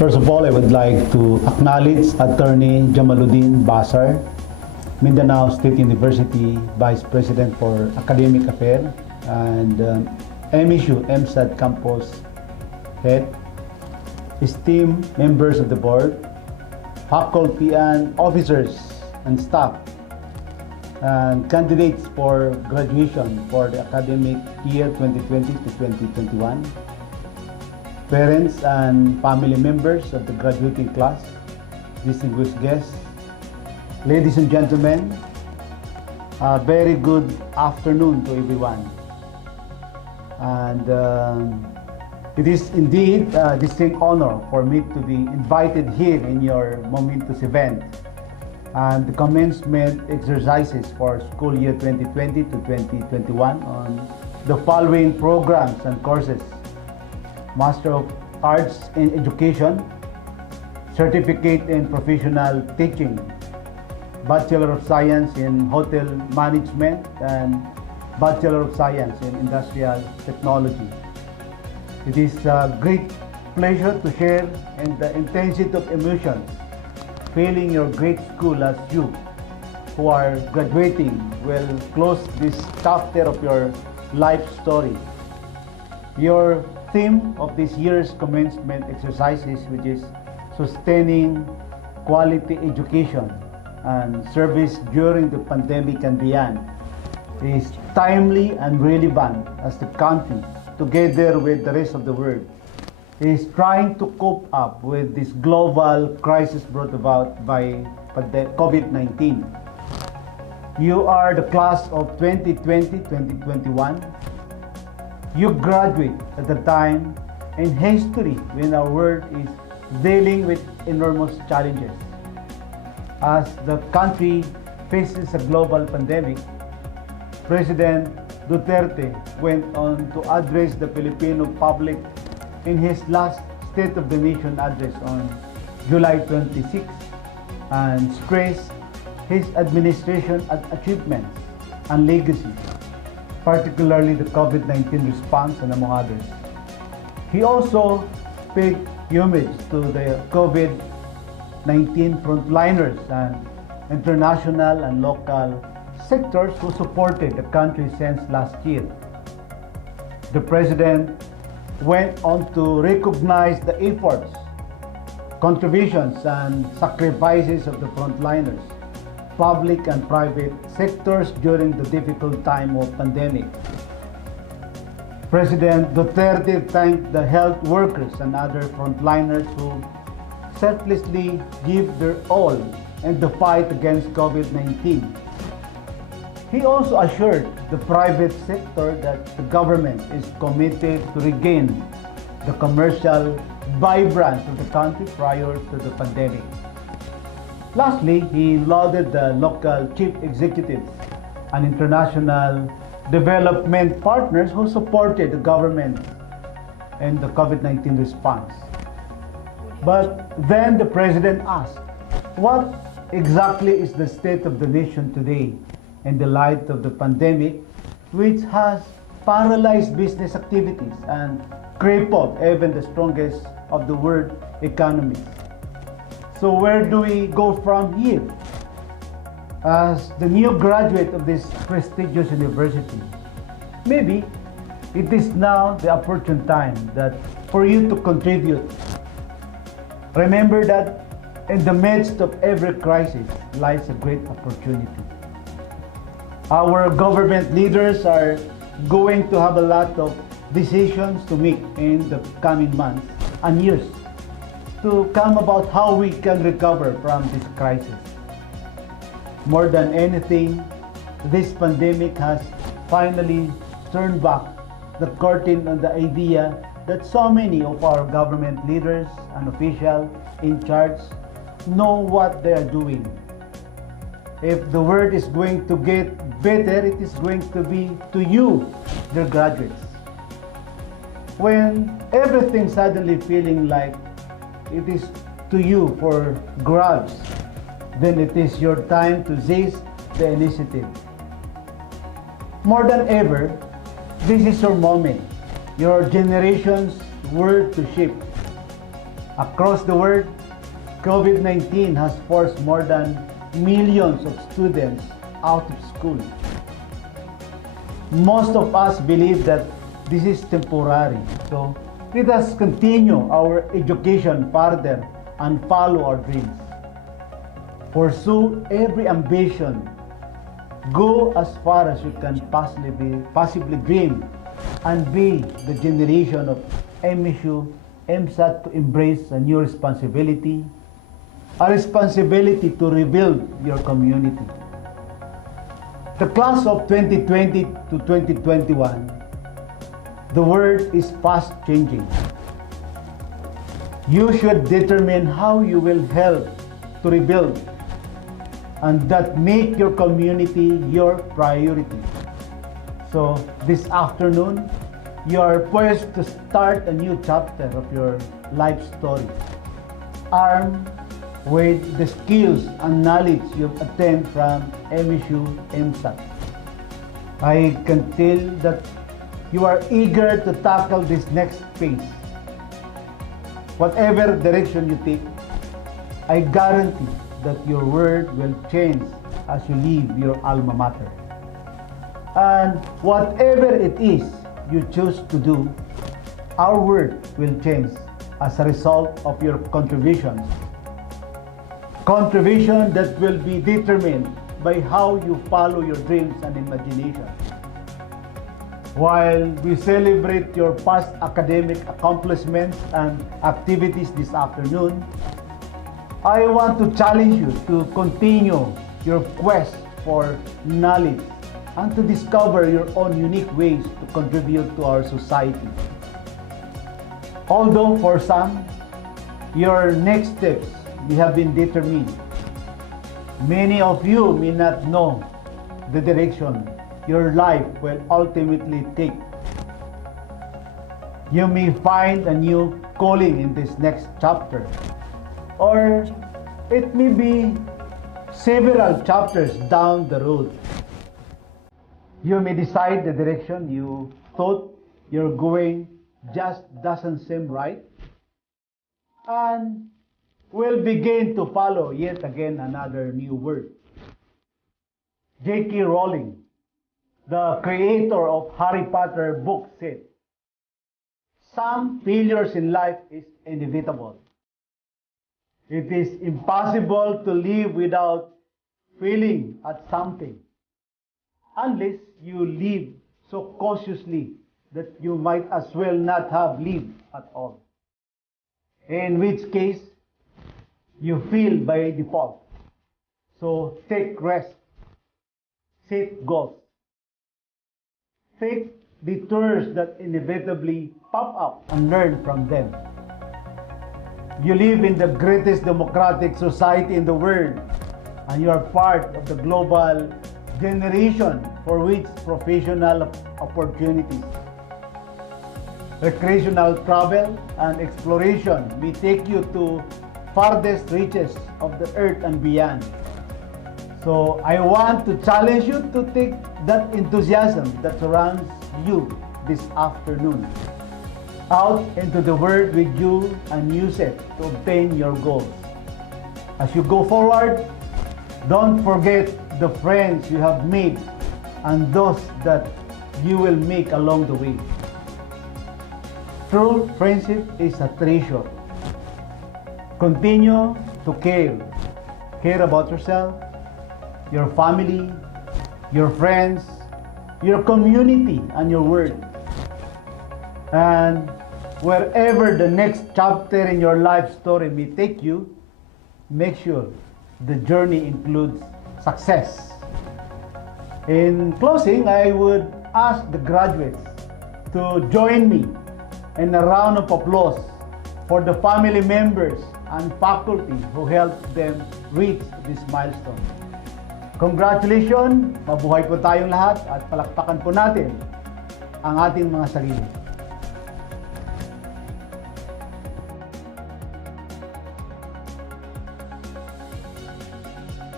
First of all, I would like to acknowledge Attorney Jamaluddin Basar, Mindanao State University Vice President for Academic Affairs, and MSU-MSAT Campus Head, esteemed members of the board, faculty and officers and staff, and candidates for graduation for the academic year 2020 to 2021, parents and family members of the graduating class, distinguished guests, ladies and gentlemen, a very good afternoon to everyone. And it is indeed a distinct honor for me to be invited here in your momentous event and the commencement exercises for school year 2020 to 2021 on the following programs and courses: Master of Arts in Education, Certificate in Professional Teaching, Bachelor of Science in Hotel Management, and Bachelor of Science in Industrial Technology. It is a great pleasure to share in the intensity of emotions feeling your great school as you who are graduating will close this chapter of your life story. Your theme of this year's commencement exercises, which is sustaining quality education and service during the pandemic and beyond, is timely and relevant as the country, together with the rest of the world, is trying to cope up with this global crisis brought about by COVID-19. You are the class of 2020-2021. You graduate at a time in history when our world is dealing with enormous challenges. As the country faces a global pandemic, President Duterte went on to address the Filipino public in his last State of the Nation address on July 26 and stressed his administration achievements and legacy, particularly the COVID-19 response and among others. He also paid homage to the COVID-19 frontliners and international and local sectors who supported the country since last year. The President went on to recognize the efforts, contributions, and sacrifices of the frontliners, public and private sectors during the difficult time of pandemic. President Duterte thanked the health workers and other frontliners who selflessly give their all in the fight against COVID-19. He also assured the private sector that the government is committed to regain the commercial vibrance of the country prior to the pandemic. Lastly, he lauded the local chief executives and international development partners who supported the government in the COVID-19 response. But then the President asked, what exactly is the state of the nation today in the light of the pandemic, which has paralyzed business activities and crippled even the strongest of the world economies? So where do we go from here? As the new graduate of this prestigious university, maybe it is now the opportune time that for you to contribute. Remember that in the midst of every crisis lies a great opportunity. Our government leaders are going to have a lot of decisions to make in the coming months and years to come about how we can recover from this crisis. More than anything, this pandemic has finally turned back the curtain on the idea that so many of our government leaders and officials in charge know what they are doing. If the world is going to get better, it is going to be to you, dear graduates. When everything suddenly feeling like it is to you for grabs, then it is your time to seize the initiative. More than ever, this is your moment, your generation's word to shape Across the world, COVID-19 has forced more than millions of students out of school. Most of us believe that this is temporary, so let us continue our education further and follow our dreams. Pursue every ambition. Go as far as you can possibly dream, and be the generation of MSU-MSAT to embrace a new responsibility, a responsibility to rebuild your community. The class of 2020 to 2021, the world is fast changing. You should determine how you will help to rebuild, and that make your community your priority. So this afternoon, you are poised to start a new chapter of your life story, armed with the skills and knowledge you've attained from MSU-MSAT. I can tell that you are eager to tackle this next phase. Whatever direction you take, I guarantee that your world will change as you leave your alma mater. And whatever it is you choose to do, our world will change as a result of your contributions. Contribution that will be determined by how you follow your dreams and imagination. While we celebrate your past academic accomplishments and activities this afternoon, I want to challenge you to continue your quest for knowledge and to discover your own unique ways to contribute to our society. Although for some, your next steps may have been determined, many of you may not know the direction your life will ultimately take. You may find a new calling in this next chapter, or it may be several chapters down the road. You may decide the direction you thought you're going just doesn't seem right, and will begin to follow yet again another new word. J.K. Rowling, the creator of Harry Potter book, said, "Some failures in life is inevitable. It is impossible to live without failing at something, unless you live so cautiously that you might as well not have lived at all. In which case, you fail by default. So take rest, set goals, take detours that inevitably pop up and learn from them. You live in the greatest democratic society in the world, and you are part of the global generation for which professional opportunities, recreational travel, and exploration may take you to farthest reaches of the earth and beyond. So I want to challenge you to take that enthusiasm that surrounds you this afternoon out into the world with you and use it to obtain your goals. As you go forward, don't forget the friends you have made and those that you will make along the way. True friendship is a treasure. Continue to care. Care about yourself, your family, your friends, your community, and your world. And wherever the next chapter in your life story may take you, make sure the journey includes success. In closing, I would ask the graduates to join me in a round of applause for the family members and faculty who helped them reach this milestone. Congratulations! Mabuhay po tayong lahat at palakpakan po natin ang ating mga sarili.